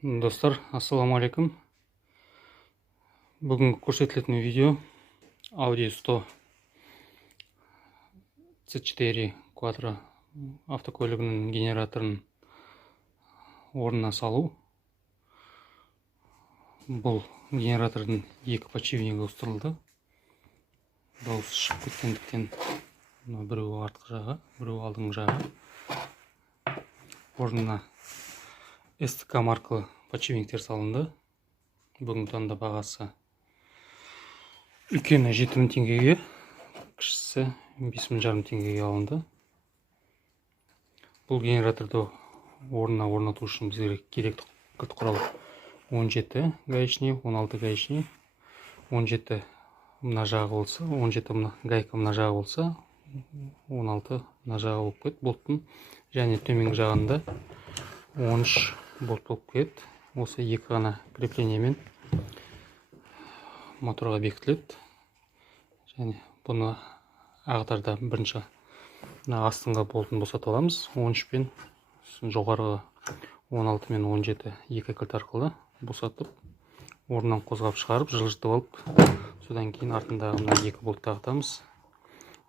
Достар, ассаламу алейкум. Бүгін көрсетілетін видео Audi 100 C4 Quattro автокөлігінің генераторын орнына салу. Бұл генератордың екі подшипнигі ауыстырылды. Дауыс шығып кеткендіктен біреуі артқы жағы, біреуі алдыңғы жағы. Орнына STK маркалы подшипниктер салынды. Бүгінгі таңда бағасы үлкені 7000 теңгеге, кішісі 5500 теңгеге алынды. Бұл генераторды орнына орнату үшін бізге керекті кілт құрал 17 гаечный, 16 гаечный, 17 мына жағы болса, 17 мына гайка мына жағы болса, 16 мына жағы болып кетті болттың, және төменгі жағында 13 болт болып кетті. Осы екі ғана креплениемен моторға бекітіледі. Және бұны ағытарда бірінші астыңғы болтын босатып аламыз. 13 пен жоғарғы 16 мен 17 екі кілт арқылы босатып, орнынан қозғап шығарып, жылжытып алып, содан кейін артындағы мына екі болтты ағытамыз.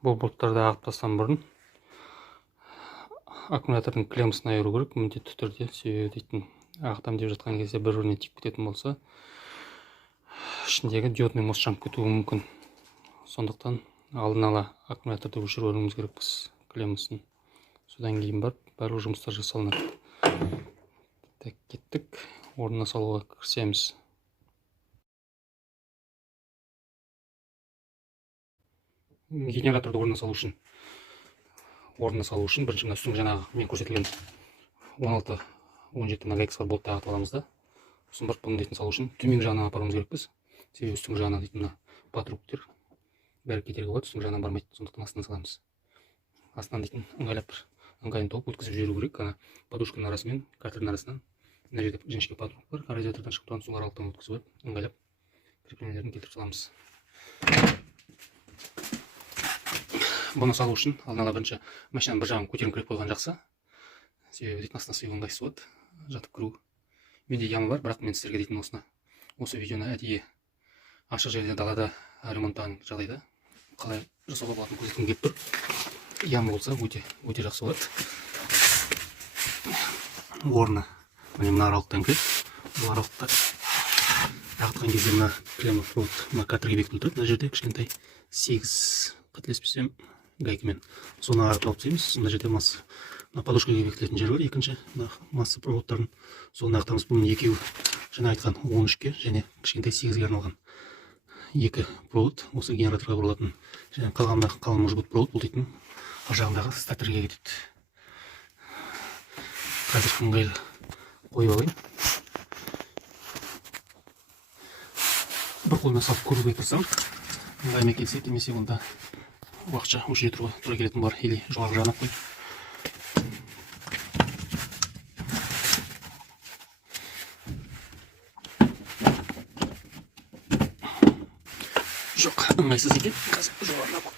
Бұл болттарды ағытып тастан бұрын аккумулятордың клеммасын айыру керек, міндетті түрде. Себебі дейтін ағытам деп жатқан кезде бір-біріне тиіп кететін болса, ішіндегі диодный мост жанып кетуі мүмкін. Сондықтан алдын ала аккумуляторды өшіріп керекпіз клеммасын. Содан кейін барлық жұмыстар жасалынады. Кеттік, орнына салуға кірісеміз. Генераторды орнына салу үшін бірінші мына үстіңгі жаңағы мен көрсетілген 16-17 гайкасы бар болтты ағытып аламыз да. Сосын бұның дейтін салу үшін төменгі жағынан апаруымыз керекпіз. Себебі үстіңгі жағынан дейтін патруктер бәрі кетерге болады, үстіңгі жағынан бармайды. Сондықтан астынан саламыз. Астынан дейтін ыңғайлап ыңғайын тауып өткізіп жіберу керек. Ана подушканың арасымен картердің арасынан мына жерде жіңішке патрук бар, радиатордан шығып тұрған сол аралықтан өткізіп ыңғайлап креплениелерін келтіріп саламыз. Бұны салу үшін алдын ала бірінші машинаның бір жағын көтеріңкі қойып қойған жақсы. Себебі дейтін астына сүйіп ыңғайсыз болады, жатып кіру. Менде яма бар, бірақ мен сіздерге дейтін осы видеоны әдейі ашық жерде далада ремонттаған жағдайда қалай жасауға болатынын көрсеткім келіп тұр. Яма болса өте жақсы болады. Орны мына аралықтан келеді. Бұл аралықта ағытқан кезде мына прямо провод мына катерге бекітіліп тұрады. Мына жерде кішкентай 8 қателеспесем гайкамен соны ағытып алып тастаймыз. Мына жерде масса подушкаға бекітілетін жер бар, екінші масса проводтарын соны ағытамыз. Бұның екеуі жаңа айтқан 13-ке және кішкентай 8-ге арналған екі провод осы генераторға бұрылатын. Және қалғанда қалың жгут провод бұл дейтін ар жағындағы статорға кетеді. Қазір ыңғайлы қойып алайын. Бір қолмен салып көруге тырысамын. Ыңғайыма келсе, демесе онда уақытша осы жерде тұра келетін бар, или жоғарғы жағына қойып. Жоқ, ыңғайсыз екен, қазір жоғарына қойып.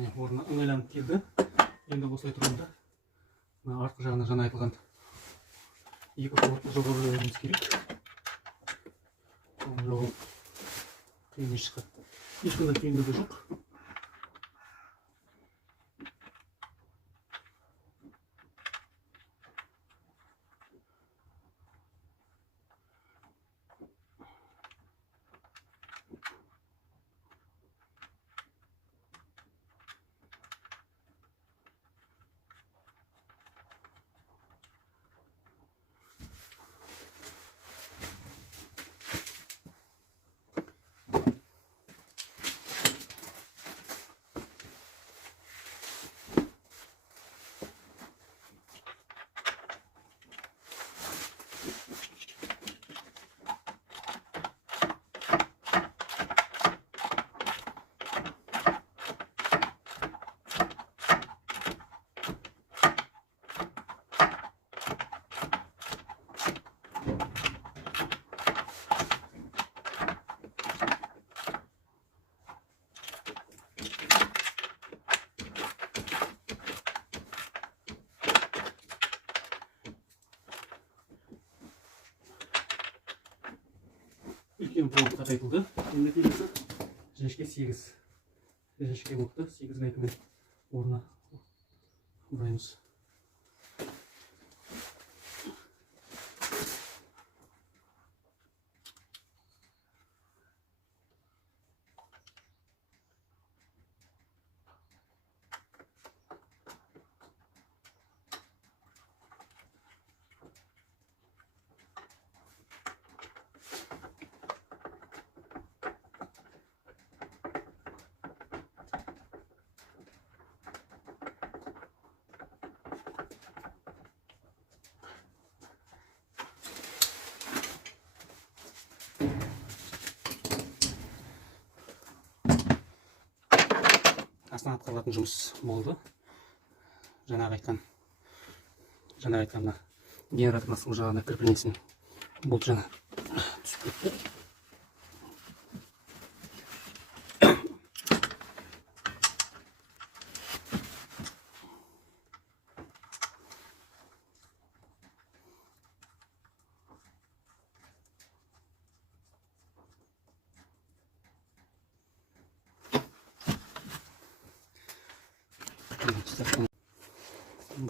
Міне орнына ыңғайланып келді. Енді осылай тұрғанда мына артқы жағына жаңа айтылған екі проводты жоғарылауымыз керек. Жоғын қиын шығады. Ешқандай қиындығы жоқ. Үлкен провод қатайтылды. Енді келесі жіңішке 8. Жіңішке болыпты. 8 гайкамен орнына бұраймыз. Астынан атқарылатын жұмыс болды. Жаңағы айтқан генераторның астыңғы жағына кірпілмесін болды жаңа түсіп кетті.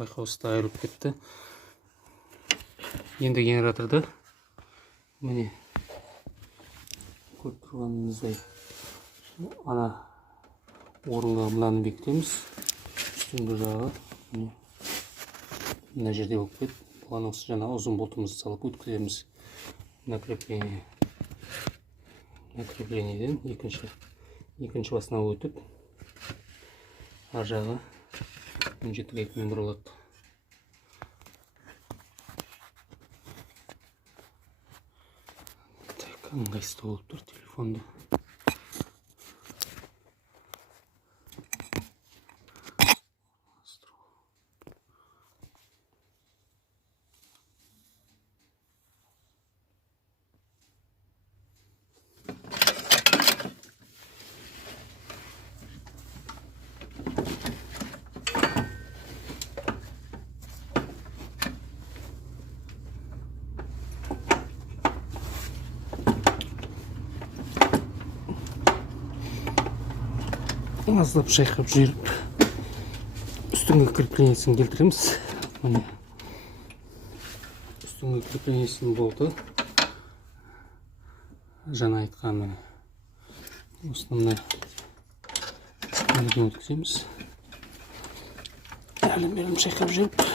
Байқаусызда айырылып кетті. Енді генераторды міне көріп тұрғанымыздай ана орынға мынаны бекітеміз. Үстіңгі жағы мына жерде болып кетті. Бұған осы жаңа ұзын болтымызды салып өткіземіз. Накреплениядан екінші басына өтіп ар жағы 17 гайкамен бұрылады. Так, ыңғайсыз болып тұр телефонды. Аздап шайқап жіберіп үстіңгі креплениясын келтіреміз. Міне үстіңгі креплениясын болды. Жаңа айтқан міне осыны мына өткіземіз. Әлім шайқап жіберіп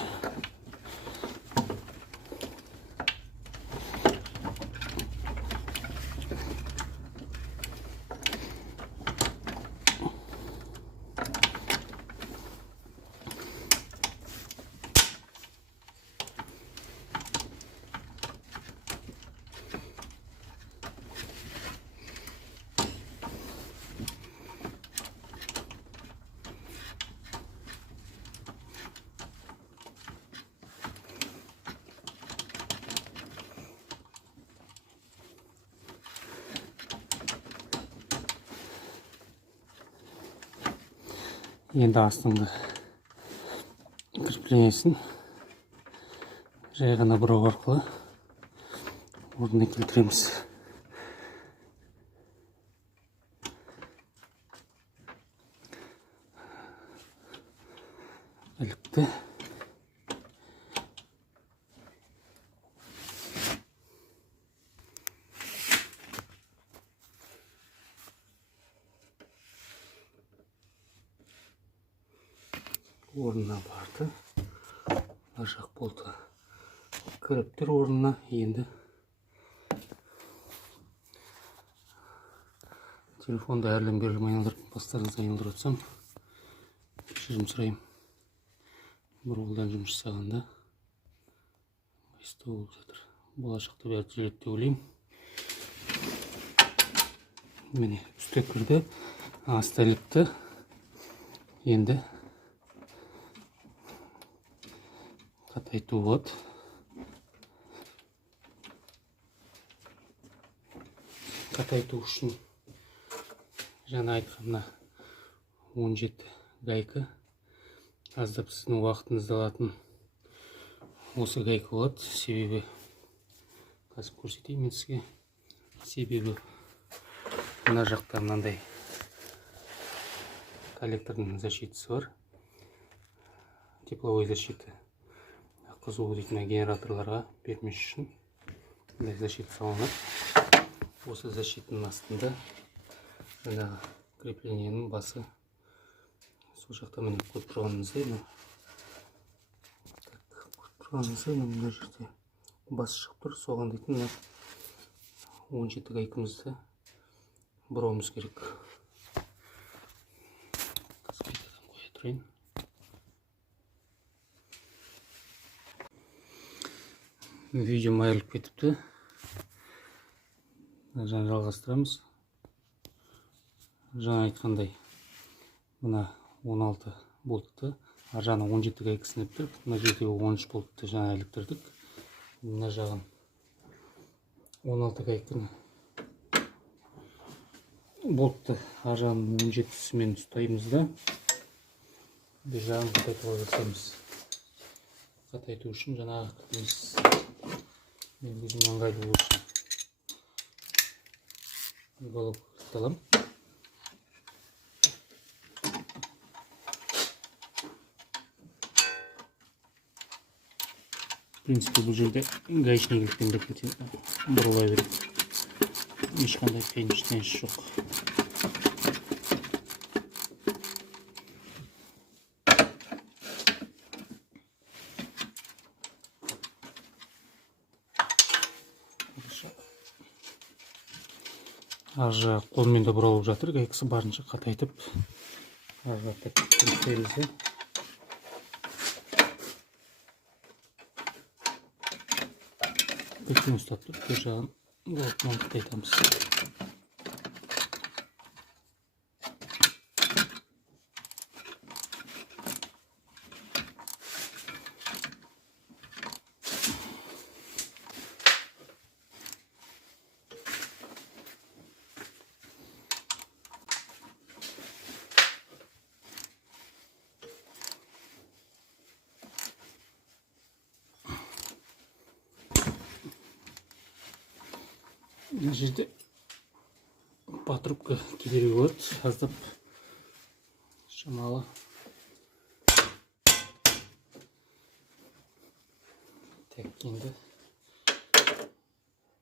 Енді астыңғы кірпленесін жай ғана бұрау арқылы орнына келтіреміз. Ілікті. Орнына барды. Ар жақ болты кіріп тұр орнына. Енді телефонды әрлен берлім айналдырып, бастарыңызды айналдырып өтсем, кешірім сұрайым. Бұрғылдан жұмыс жасағанда майысты болып жатыр. Болашақта бәрі түзеледі деп ойлаймын. Міне үсті кірді, асты ілікті. Енді қатайту болады. Қатайту үшін жаңа айтқанымда 17 гайка. Аздап сіздің уақытыңызды алатын осы гайка болады. Себебі қазір көрсетейін мен сізге. Себебі мына жақта мынандай коллектордың защитасы бар. Тепловой защита. Қызу дейтін генераторларға бермес үшін мындай защита салынады. Осы защитаның астында жаңағы крепленияның басы. Сол жақта міне көріп тұрғаныңыздай, мына жерде басы шығып тұр. Соған дейтін 17 гайкамызды бұрауымыз керек. Қасқайтадан қоя тұрайын. Видео айырылып кетіпті. Жаңа жалғастырамыз. Жаңа айтқандай, мына 16 болтты, ар жағына 17 гайкасын іліктіріп, мына жердегі 13 болтты жаңа іліктірдік. Мына жағын 16 гайканы болтты ар жағын 17-сімен ұстаймыз да, бір жағын қатайтуға жасаймыз. Қатайту үшін жаңағы кірпеміз мен өзім ыңғайлы болсын. Головку қыталам. В принципе, бұл жерде гаишниктен де бұрылай береді. Ешқандай қиын ештеңесі жоқ. Ар жағы қолмен де бұралып жатыр. Гайкасы барынша қатайтып, ар жақта кірістейміз де. Көтен ұстап тұр, бір жағын болтынан қатайтамыз. Мына жерде патрубка кедергі болады, аздап шамалы. Так, енді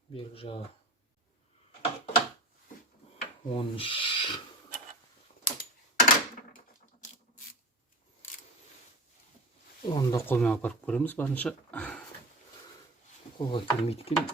бергі жағы 13. Оны да қолмен апарып көреміз барынша. Қолға келмейді екен.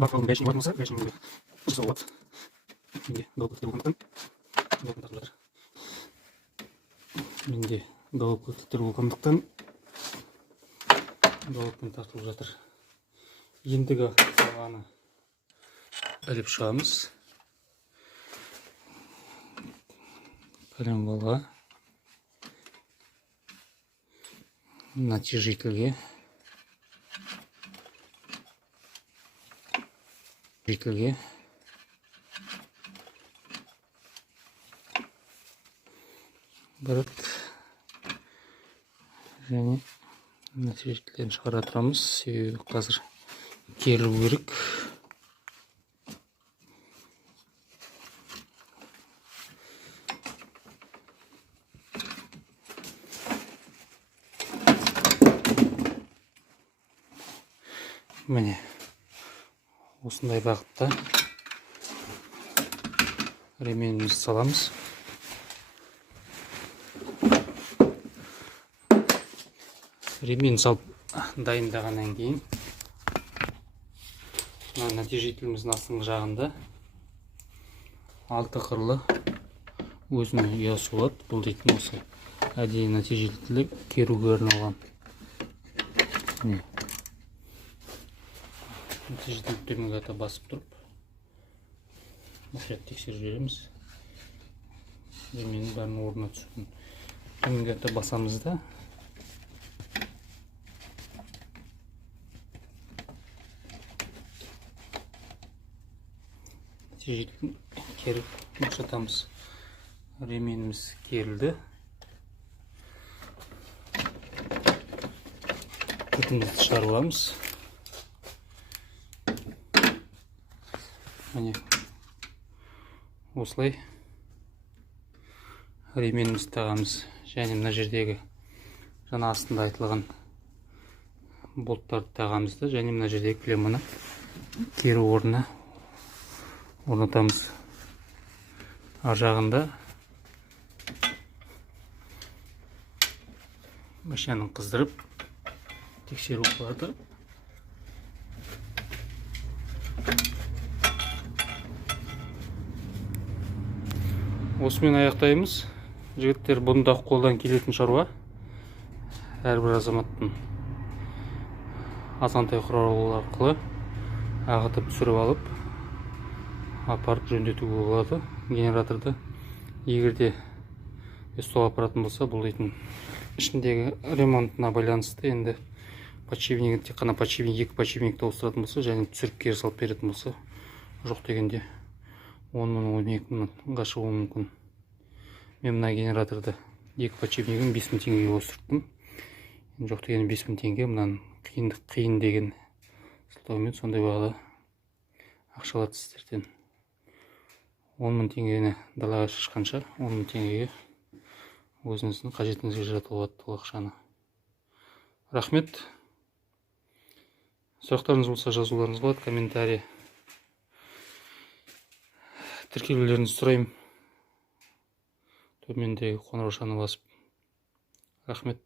бақылаудың гаишник болатын болса, гаишник дұрыстау болады. Менде долготлы болғандықтан долгын тартылып жатыр. Менде долготлы болғандықтан долгын тартылып жатыр. Ендігі баланы іліп шығамыз. Калем балға натяжительге барып және натяжительден шығара тұрамыз. Себебі қазір керілу керек. Міне осындай бағытта ременімізді саламыз. Ремень салып дайындағаннан кейін натяжителіміздің астыңғы жағында алты қырлы өзіне ұясы болады. Бұл дейтін осы әдейі натяжителі керуге арналған. Натяжитель төменге басып тұрып мұқият тексеріп жібереміз. Ременнің бәрін орнына түсірген. Төменге басамыз да натяжитель керіп босатамыз. Ременіміз керілді. Кетімізді шығарып аламыз. Міне осылай ременімізді тағамыз. Және мына жердегі жаңа астында айтылған болттарды тағамызды және мына жердегі клемманы керу орнына орнатамыз. Ар жағында машинаның қыздырып тексеру қылады. Осымен аяқтаймыз. Жігіттер, бұнда қолдан келетін шаруа. Әрбір азаматтың азғантай құрал арқылы ағытып түсіріп алып, апарып жөндетуге болады генераторды. Егерде стол апаратын болса, бұл дейтін ішіндегі ремонтына байланысты енді подшипник, тек қана екі подшипникті ауыстыратын болса, және түсіріп кері салып беретін болса, жоқ дегенде 10 мың, 12 мыңға шығуы мүмкін. Мен мына генераторды екі подшипнигін 5 мың теңгеге ауыстырттым. Жоқ деген 5 мың теңге, мынаны қиын деген сылтаумен сондай бағада ақша алады сіздерден. 10 мың теңгені далаға шашқанша 10 мың теңгеге өзіңіздің қажетіңізге жаратуға болады ол ақшаны. Рахмет. Сұрақтарыңыз болса жазуларыңыз болады, комментарий тіркелулеріңізді сұраймын. Төмендегі қоңыраушаны басып. Рахмет.